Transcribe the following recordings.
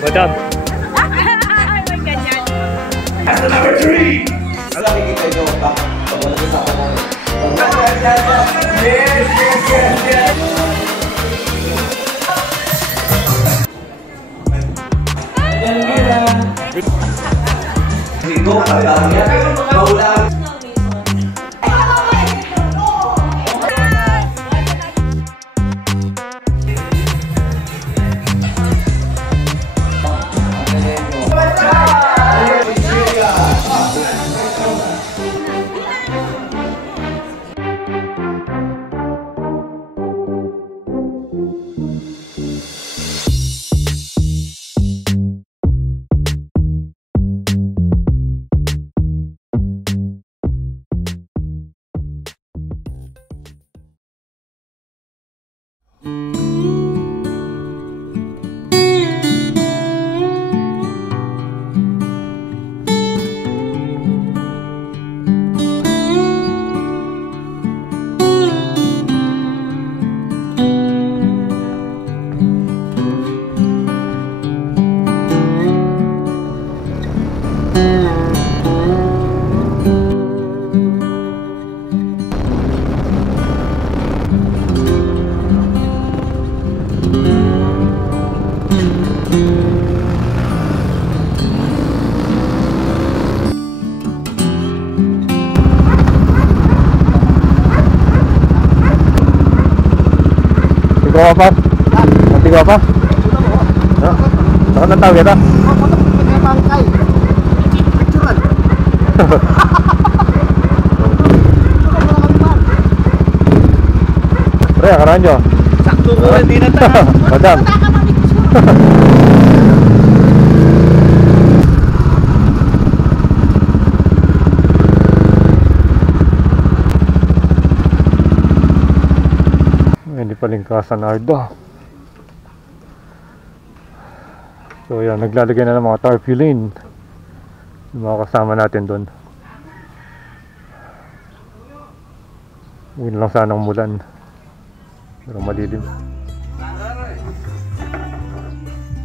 Madam. May ganyan. Number 3! Dito, kagangnya, maulang. Tigo apa? Tigo apa? Saan ang tawag ito? Bangkay. Picturean. Pre, akaran nyo. Sakto ko, hindi na ta. Madam. Hindi pa lingkasan Ardo. So yan, naglalagay na ng mga tarpaulin yung mga kasama natin doon. Huwag lang sanang mulan, pero madilim.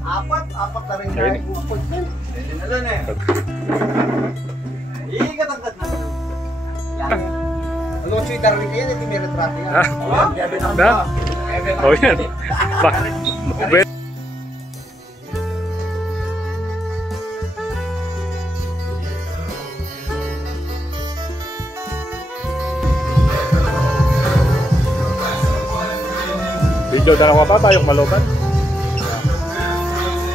Apat na rin na ikupod din. Na doon eh. Ikat-angkat na. Yan. Ano siya itarli kayo, hindi may retrato yan. Na? Oh yan. Bakit? Video na lang pa tayo maloban.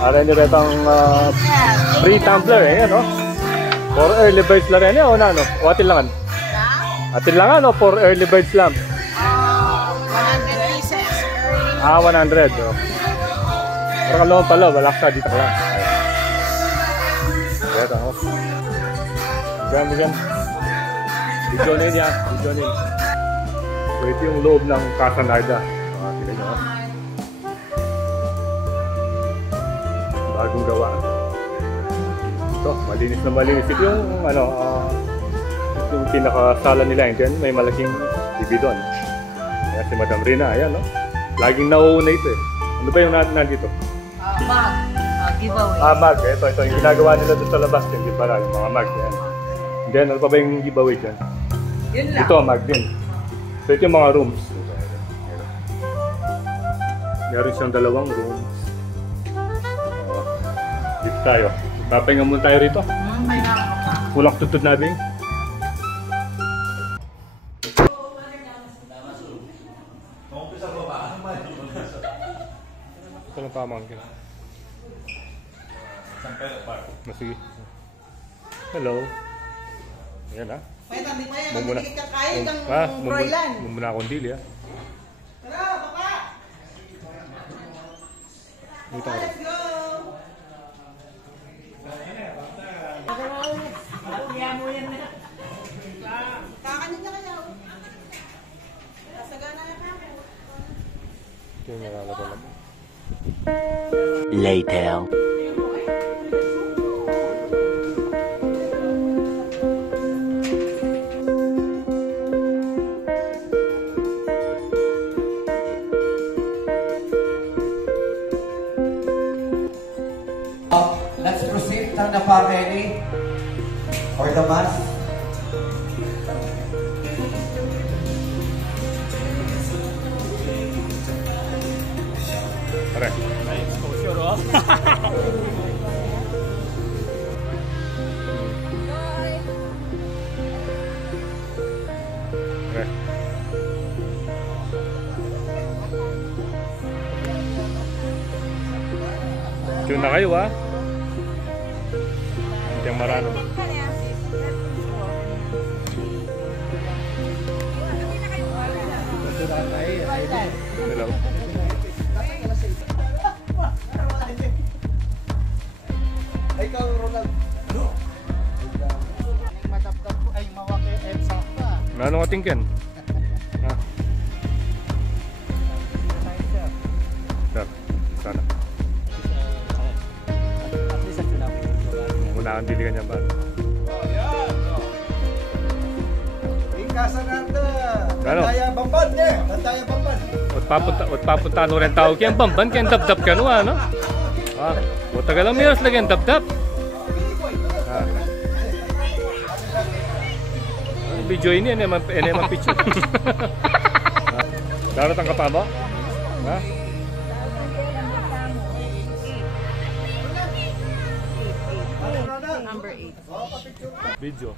Ara nyo rin ang free tumbler eh, ano? For early birds lang rin eh, o na ano? O atin langan? Atin langan o for early birds lang? 100 pieces. Early. 100. Oh. Parang kalawang pala, wala ka dito ka lang. Ito ako. Ganyan. Video na yun yan. Video na yun. So ito yung loob ng Casa Narda. Tignan nyo. Bagong gawa. Ito, malinis na malinis. Ito yung ano, yung pinakasala nila. And then may malaking TV doon. Kaya si Madam Rina, ayan no. Laging nauuna ito eh. Ano ba yung nandito? Mag. Giveaway. Mag. Ito yung ginagawa nila doon sa labas. Yung para yung mga mag. Yan. And then ano pa ba yung giveaway dyan? Yun lang. Ito, mag din. So ito yung mga rooms. Meron siyang dalawang rooms. Dito tayo. Papahinga muna tayo rito. May Kulang tutod na bing. Ito lang tamang kina. Sige. Hello. Ayan ha. Mumuna akong dili ha. Dito ka rin. Ito yung nalalaba lang. Later. na family or the mass. Pare. Pare. Tune na kayo ha. Hindi ang marano. Hello. Ay, ikaw, Ronald. Mataptap ko ay mawaki EDSA ka. Ano nga tingken? Ha? Sir, sana. At least at sinabi ko. Muna kang dili ka niya ba? Ingkasa nato. Ano? Tantaya bamban niya. Tantaya bamban. Ut papunta no rin tao kaya bamban kaya dab-dab ka no ano? Ah, o tagal lang miras lagi ang dab-dab. Ah. Video ini ene man picture. Darat ang kapamo? Ha? Number 8. Video.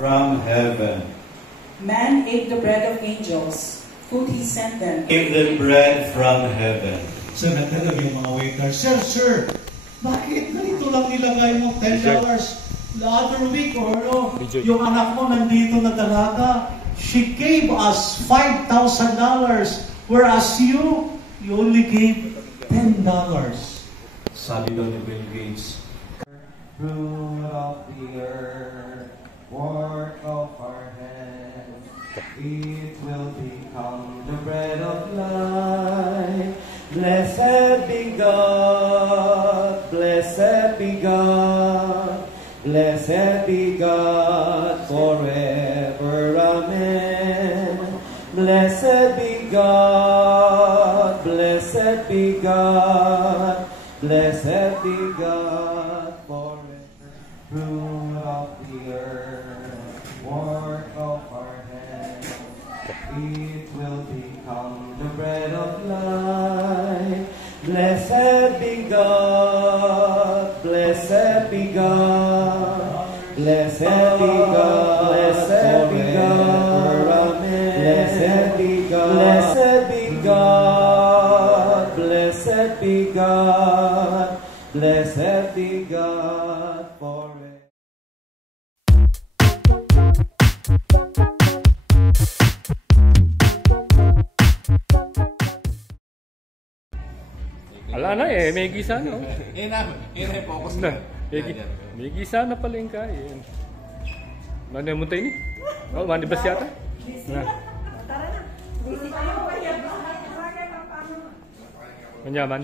From heaven. Man ate the bread of angels, food he sent them. Give them bread from heaven. So nagtanong yung mga waiter, Sir, bakit ganito lang nilagay mo $10 the other week or no? Yung anak mo nandito na dalaga, she gave us $5,000 whereas you only gave $10. Sabi daw ni Bill Gates, Fruit of the earth, work of our hands, it will become the bread of life. Blessed be God, blessed be God, blessed be God forever, amen. Blessed be God, blessed be God, blessed be God forever. Fruit of the earth, work of our hands, it will become the bread of life. Blessed be God, blessed be God, blessed be God, blessed be God, amen. Blessed be God, blessed be God, blessed be God, blessed be God forever. Ala na eh, may gisa no? Yun na focus Na, may gisa na pala yung kain. Ano yung muntay ni? Oh, manibas yata? Na. Manyaman.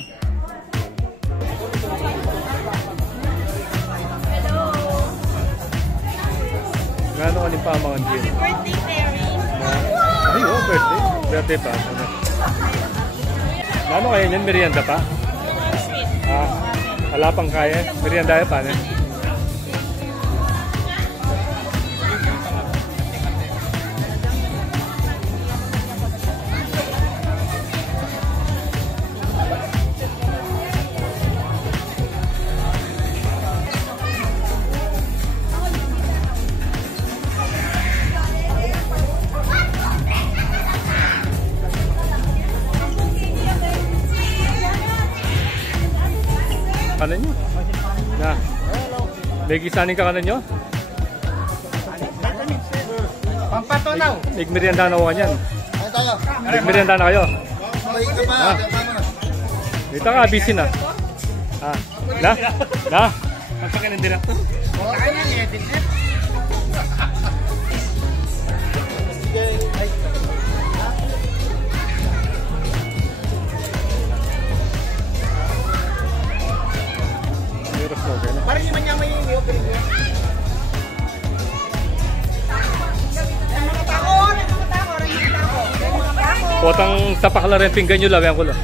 Ngano ka pa mga din? Birthday, Terry. Ay, oh, birthday. Birthday pa. Ngano kayo yan? Merienda pa? Sweet. Ah, wala pang kaya. Merienda pa na. kakanan nyo. Na. May gisaning kakanan nyo? Pampatunaw. Nagmerienda na ko kanyan. Nagmerienda na kayo. Dito ka, busy na. Na? Magpakanan din na. Parang yung manyamay yung i-open niya. Potang sa paklaran pinggan nyo lang, yan ko lang.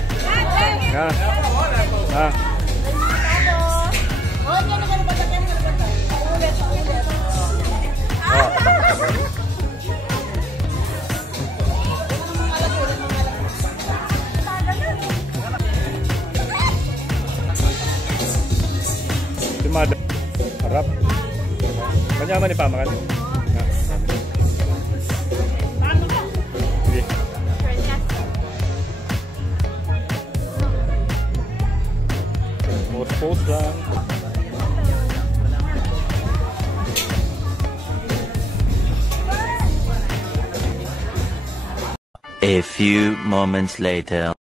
Mada. Harap. Kanyaman ni pamakan. Sige. Post lang. A few moments later.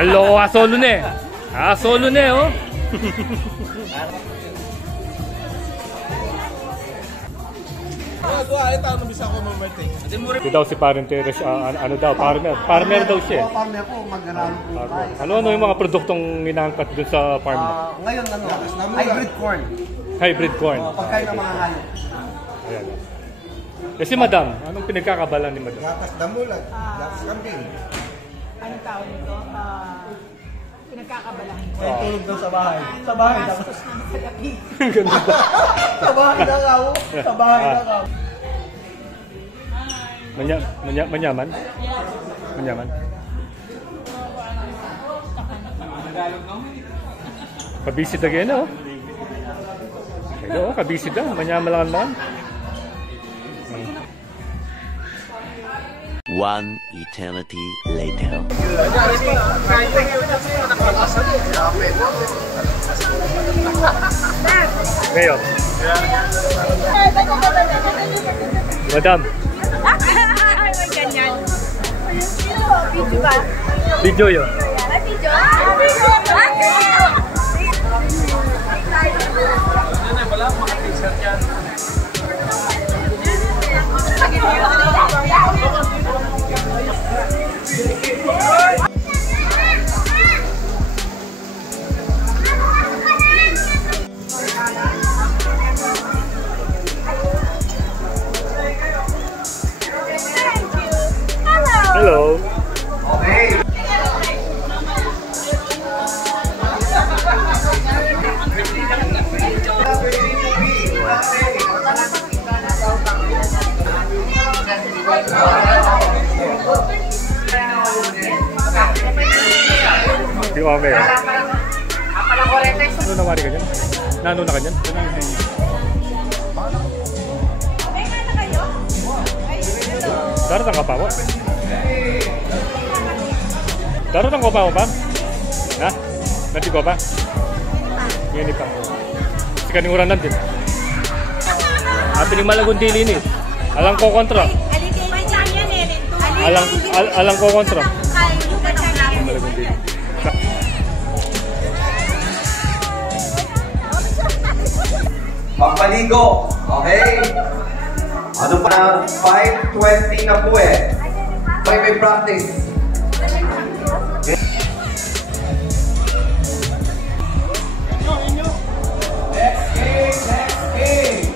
Hello, solo ne. Solo ne, oh. Ito daw si Parent Teres, ano daw, farmer daw siya. Farmer po, mag-aral po. Ano yung mga produktong inaangkat dun sa farm mo? Ngayon, hybrid corn. Hybrid corn. Pagkain ng mga hayop. Ayan. Kasi madam, anong pinagkakabalan ni madam? Gatas damulag, gatas kambing. Anong tawag nito? Pinagkakabalahan ko. Tulog daw sa bahay. Sa bahay lang. Gastos ng salapi. Sa bahay lang ako. Sa bahay lang ako. Manyaman? Manyaman? Kabisid again, oh. Hello, kabisid na. Manyaman lang naman. One eternity later. Ngayon. Madam. Ay, may ganyan. Video ba? Video yun. Video? Wala mga t-shirt yan. Hello. Si Ome. Ano na mari ka dyan? Nano na ka dyan? Daratang ka pa mo? Daratang ko pa mo pa? Ha? Nanti ko pa? Yan pa. Si kaning uranan din. Atin yung malagundili ni. Alang ko kontra. Alang ko kontra. Malagundili. Pampaligo. Okay? Ano pa? 5:20 na po eh. Okay, may practice. Next game.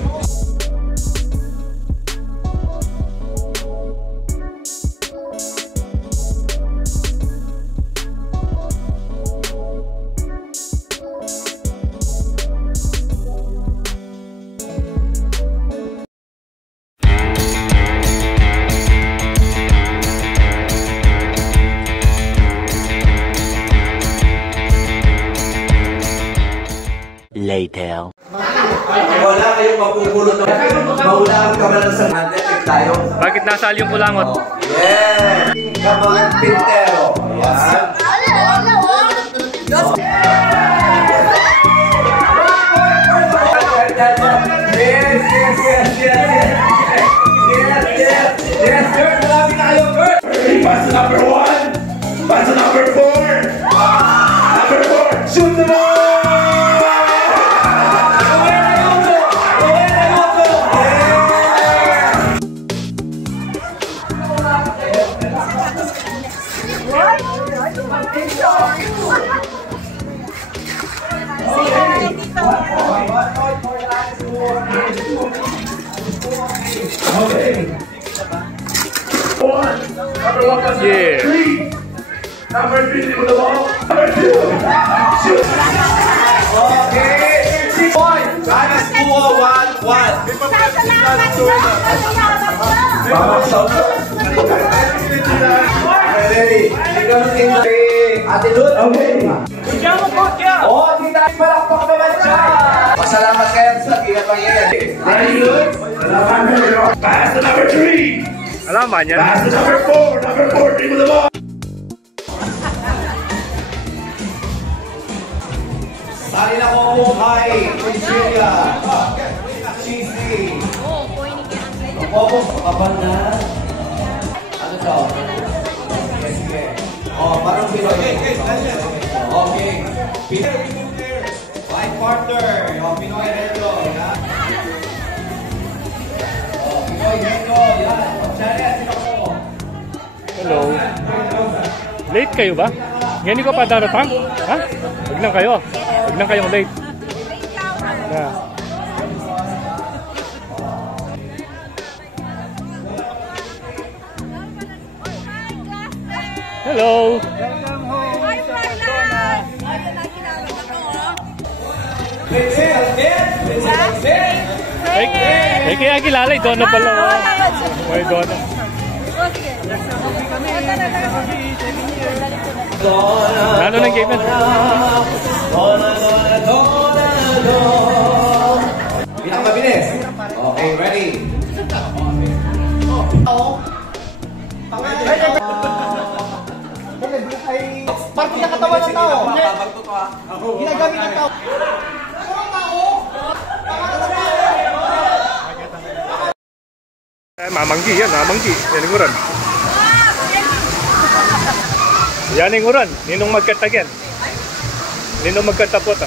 Later. Wala kayong mapupulot na. Maulaan ka na sa handlet tayo. Bakit nasali yung kulangot? Yeah! Kamangan pintero. Yan. Yes, Kurt! Marami na kayo, Kurt! Pass to number 1. Pass to number 4. Number 4. Shoot the ball! Okay. 1. Number 1 pass. Yeah. 3. Number 3 with the ball. Number 2. Shoot. Okay. 6 points. Ganas 2-1-1. Ready. Ate Lut. Okay. Oh, kita palakpak naman siya. Pasalamat kayo sa kinapangyayan. Ready, Lut? Pass to number 3. Alam ba niya? Pass to number 4. Number 4 with the ball. Sali na ko kay Priscilla. Cheesy. Opo, kapal na. Ano to? Sige. Oh, parang Pinoy. Okay. Right partner. Oh, Pinoy Retro. Yan. Oh, Pinoy Retro. Yan. Pagsyari, sino ko? Hello. Late kayo ba? Ngayon ko pa daratang? Ha? Huwag lang kayo. Huwag lang kayong late. Yeah. Hello. Ay, kaya kilala. Doon na pala. May doon na. Ano ng game yan? Bilang mabilis. Okay, ready? Parte ng katawan ng tao. Ginagamit ng tao. Mamanggi yan, mamanggi. Yan ang uran. Yan ang uran. Ninong magkatagyan. Ninong magkatapot.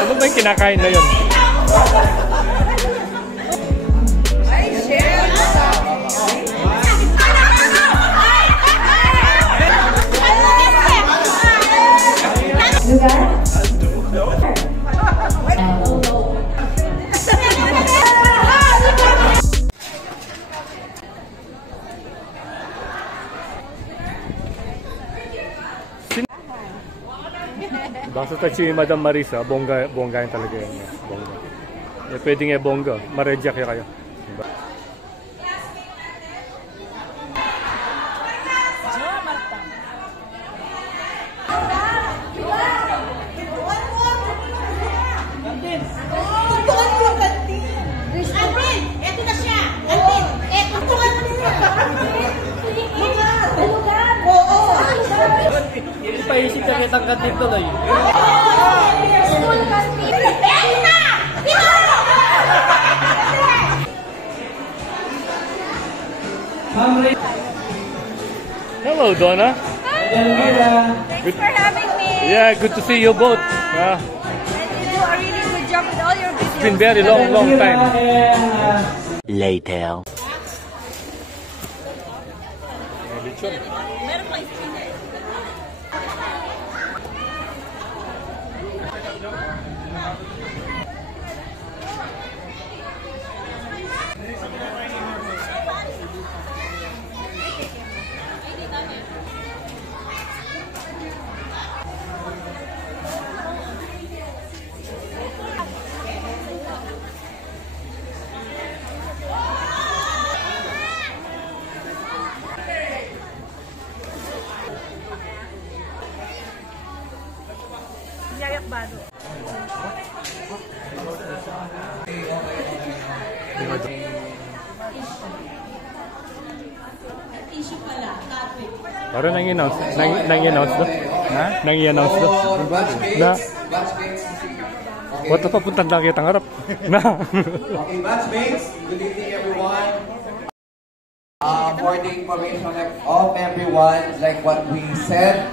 Ano ba yung kinakain na yun? Basta si Madam Marisa, bongga yun talaga yan. Bongga. Eh, pwede nga bongga. Maredya kayo. Diba? Paisip ka kitang kantin tuloy. Hello, Donna. Thanks for having me. Yeah, good to see you both. And you do a really good job with all your videos. It's been very long time. Later. Meron pa isa. Yayak Bado. Parang nang-i-announce do? Ha? Nang-i-announce do? Na? Wata pa puntan lang kitang harap. Na? Okay, batchmates, good evening everyone. For the information of everyone, like what we said,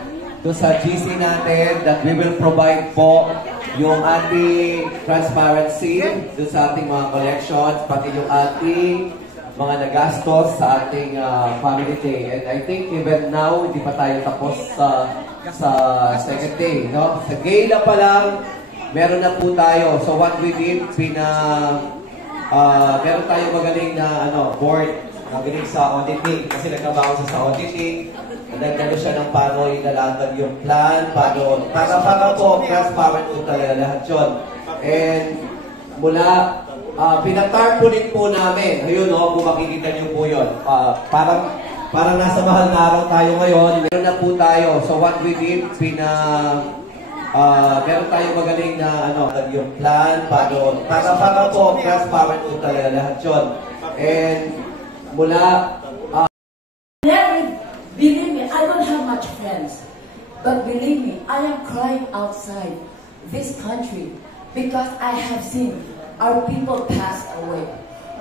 to sa GC natin that we will provide po yung ating transparency doon sa ating mga collections, pati yung ating mga nagastos sa ating family day. And I think even now, hindi pa tayo tapos sa second day. No? Sa gala pa lang, meron na po tayo. So what we did, meron tayo magaling na board, magaling sa auditing, kasi nagkabaho sa auditing. Nagdalo siya ng paano inalatag yung plan, para po transparent po talaga lahat yun. And mula, pinatarpunin po namin, ayun kung makikita niyo po yun, parang nasa mahal na araw tayo ngayon, meron na po tayo. So what we did, meron tayo magaling na yung plan, para po transparent po talaga lahat yun. And mula, believe me, I don't have much friends. But believe me, I am crying outside this country because I have seen our people pass away.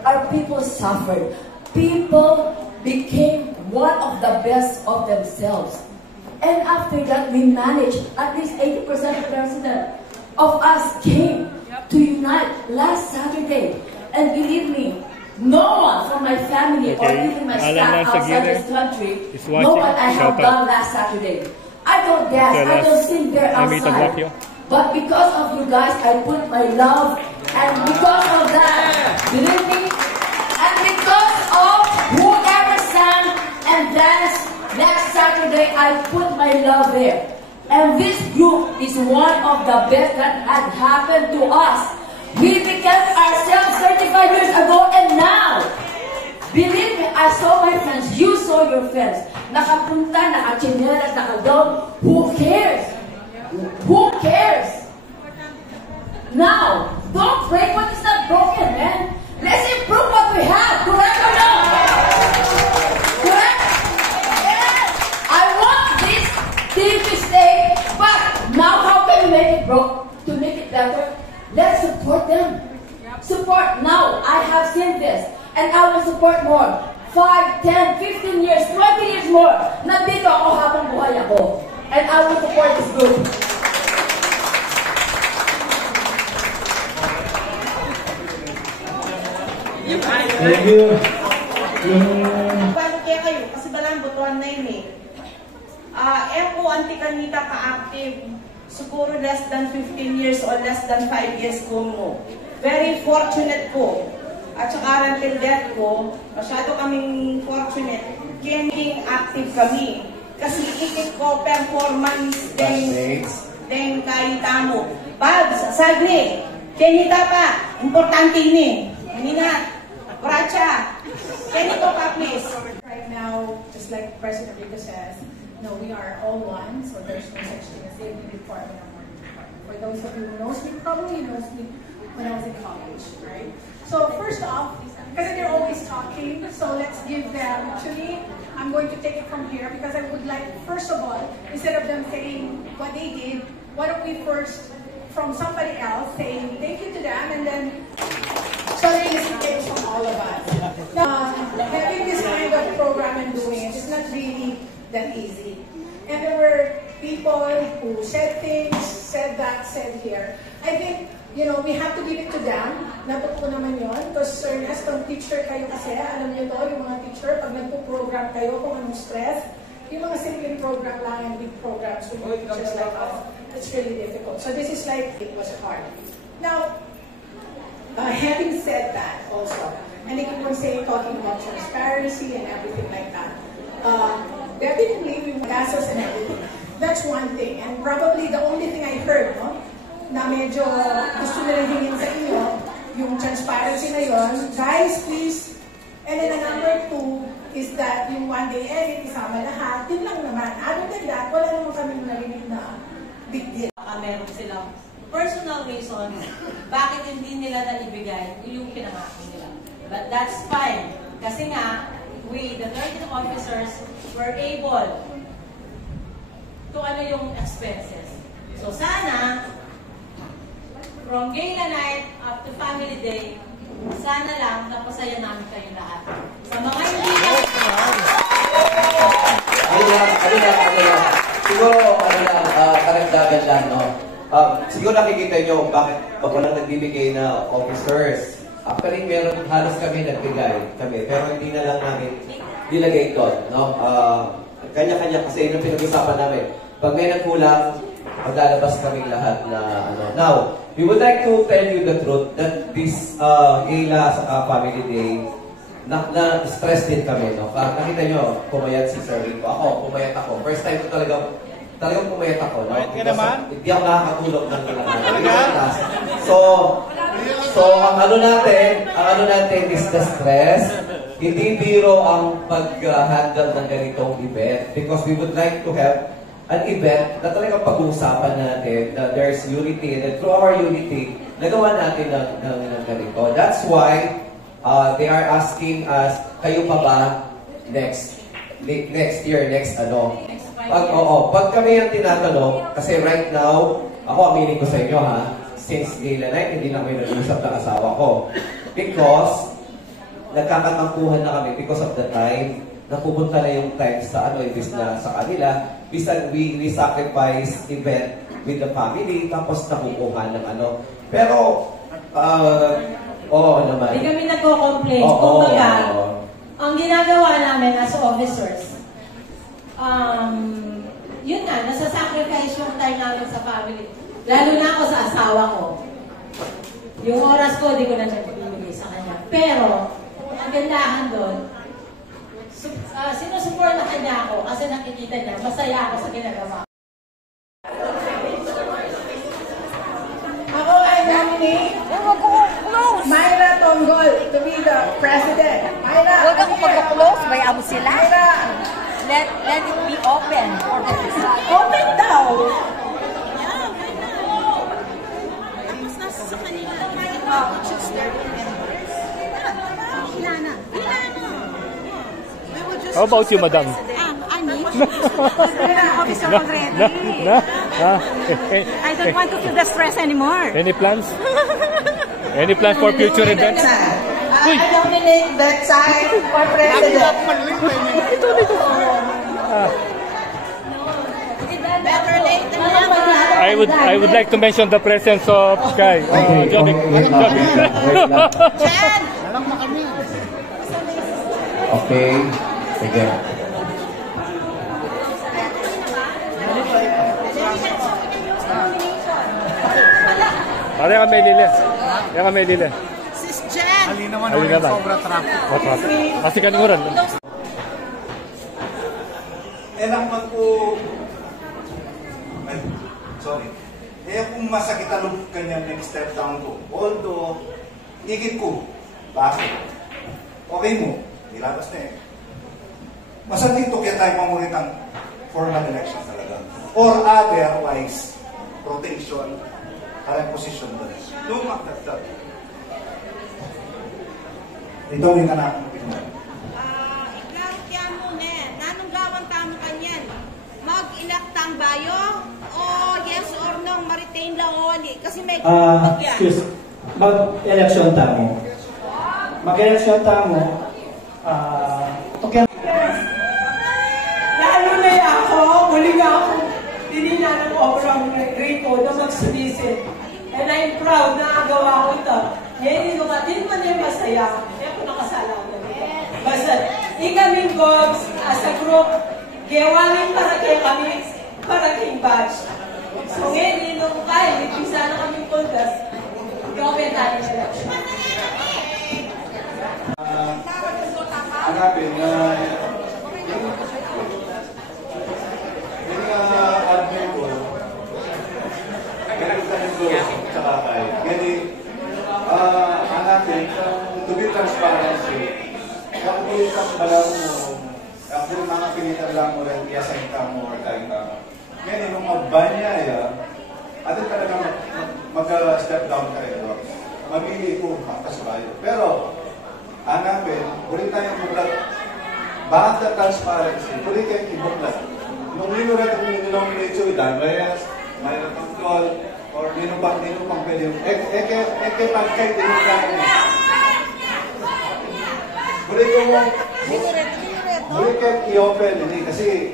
Our people suffered. People became one of the best of themselves. And after that, we managed, at least 80% of us came to unite last Saturday. And believe me, no one from my family or even my staff outside this country know what I have done last Saturday. I don't dance, I don't sing there outside. But because of you guys, I put my love, and because of that, believe me, and because of whoever sang and danced last Saturday, I put my love there. And this group is one of the best that had happened to us. We became ourselves 35 years ago, and now, believe me, I saw my friends, you saw your friends, nakapunta, nakachinelas, nakadog, who cares? Who cares? Now, don't break what is not broken, man. Let's improve what we have, correct or no? Correct? Yes. I want this team to stay, but now how can we make it broke, to make it better? Let's support them. Support now. I have seen this. And I will support more. 5, 10, 15 years, 20 years more. Nandito ako habang buhay ako. And I will support this group. Thank you. Paano kaya kayo? Kasi balang butuan na yun eh. Ko anti kanita ka-active. Siguro less than 15 years or less than 5 years ko mo. Very fortunate ko. At saka until death ko, masyado kaming fortunate. Kaya active kami. Kasi ikit ko performance din. den kaitamo. Babs, sagli, kenita pa, importante ini. Maninat, bracha, kenito pa please. Right now, just like President Rico says, no, we are all one, so there's no such thing as evening department or morning department. For those of you who knows me, probably knows me when I was in college, right? So first off, because they're always talking, so let's give them, actually, I'm going to take it from here because I would like, first of all, instead of them saying what they did, why don't we first, from somebody else, saying thank you to them, and then so they listen from all of us. Now, having this kind of program and doing it is not really that easy. And there were people who said things, said that, said here. I think, you know, we have to give it to them. Natot ko naman yun. Because, Sir Ernest, kung teacher kayo kasi, alam niyo to, yung mga teacher, pag nagpo-program kayo kung anong stress, yung mga simple program lang and big programs with teachers like us, it's really difficult. So this is like, it was hard. Now, having said that also, and they keep on saying, talking about transparency and everything like that, definitely we gasos and everything. That's one thing. And probably the only thing I heard, no, na medyo gusto nila hingin sa inyo, yung transparency na yun, guys, please. And then the number 2 is that yung one day edit, isama lahat, yun lang naman. Other than that, wala naman kami narinig na big deal. Meron silang personal reasons bakit hindi nila naibigay yung pinangako nila. But that's fine. Kasi nga, we, the 13 officers, were able to ano yung expenses. So sana, from gala night up to family day, sana lang napasaya namin kayo lahat. Sa mga hindi Siguro, karagdagan lang, no? Siguro nakikita nyo bakit pag walang nagbibigay na officers. Actually, meron halos kami nagbigay kami, pero hindi na lang namin nilagay doon, no? Kanya-kanya kasi yun ang pinag-usapan namin. Pag may nagkulang, maglalabas kaming lahat na ano. Now, we would like to tell you the truth that this gala sa Family Day, na-stress din kami, no? Nakita nyo, pumayat si Sir Rico. Ako, pumayat ako. First time ko talagang pumayat ako, no? Hindi ako nakakatulog ng kailangan. So, ang ano natin is the stress. Hindi biro ang pag-handle ng ganitong event because we would like to have an event na talagang pag-uusapan natin na there's unity and through our unity, nagawa natin ng ganito. That's why they are asking us, kayo pa ba next year, pag kami ang tinatanong, kasi right now, ako aminin ko sa inyo ha, since gala night, hindi na kami nag-usap ng asawa ko. Because, nagkakatampuhan na kami because of the time, napupunta na yung time sa imbis na sa kanila, we sacrifice event with the family, tapos nakukuha ng ano. Pero, oo naman. Hindi kami nagko-complain. Kumbaga, ang ginagawa namin as officers, yun nga, nasa-sacrifice yung time namin sa family. Lalo na ako sa asawa ko. Yung oras ko, di ko na nagbibigay sa kanya. Pero, ang gandahan doon, sinusupport na kanya ako kasi nakikita niya, masaya ako sa ginagawa. Ako ay nominate Myra Tonggol to be the president. Myra, huwag ako mag-close, bayaan mo sila. Myra, let it be open. Open daw. How about you, madam? I need officer already. I don't want to feel the stress anymore. Any plans? Any plans for future events? I nominate Betsy for president. Better late than never. I would like to mention the presence of Kai. Joby. Okay. Sige. Kaya kami lili. Sis Jen. Ali naman, sobrang traffic. Kasi kalinguran. Elang man po... Sorry. Eh kung masakit ang kanyang next step down ko, although, higit ko, bakit? Okay mo, nilabas na eh. Basta dito kaya tayo mamunit ang formal election talaga. Or otherwise, rotation, parang position doon. Nung magdagdag. Ito yung anak ng Pinoy. Ikaw, kaya muna, nanong gawang tamo kanyan? Mag-ilaktang bayo? O yes or no, ma-retain lang oli? Kasi may excuse, mag-election tamo. Mag-election tamo, okay. Lalo na ako, muli nga ako, tinina ng obrang Rico na magsubisit. And I'm proud na agawa ko ito. Ngayon, din man yung masaya. Kaya ko nakasala ko na dito. Basta, ikaming gogs, as a group, gawangin para kaya kami, para kayong batch. So ngayon, nung kaya, ipisa na kami puntas, i-open tayo sa election. Hanapin na yung admin ko, ganagdanin ko sa kakay. Ganyan, hanapin, to be transparency, kakulitan ba lang mo, kung mga pilitan lang mo rin, i-assign ka mo or kain ka mo. Ganyan, nung mabanyaya, atin talaga mag-step down ka rin. Mamili ko, makasabayo. Pero, hanapin, ulit tayong buklat. Bakit na transparency? Ulit kayong ibuklat. Nung ninulat kung ninominate yung Dan Reyes, Mayra Tangkol, or nino pang pwede yung eke pagkay din yung kanya. Ulit kayong i-open, hindi kasi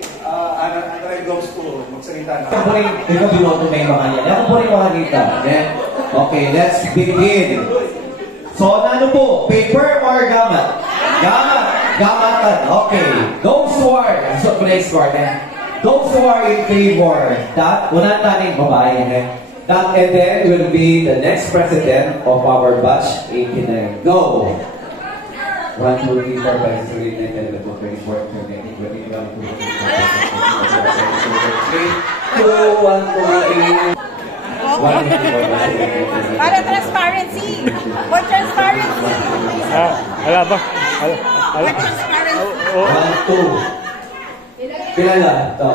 Andrei goes to magsalita na. Ako po rin, ikaw binoto may mga yan. Ako po rin makakita. Okay, let's begin. So, ano po? Paper or gamat? Gamat. Gamatan. Okay. Those who are, so next word, those who are in favor, that, unang taning babae, that and then will be the next president of our batch 89. Go! 1, 2, 3, 4, 5, 6, 7, 8, 9, 10, 11, 12, 13, 14, 15, 16, 17, 18, 19, 20, 21, 22, 23, 24, 25, 26, 27, 28, 29, 30. Para transparency. For transparency. Wala ba? For transparency. 1, 2. Kilala? Ito.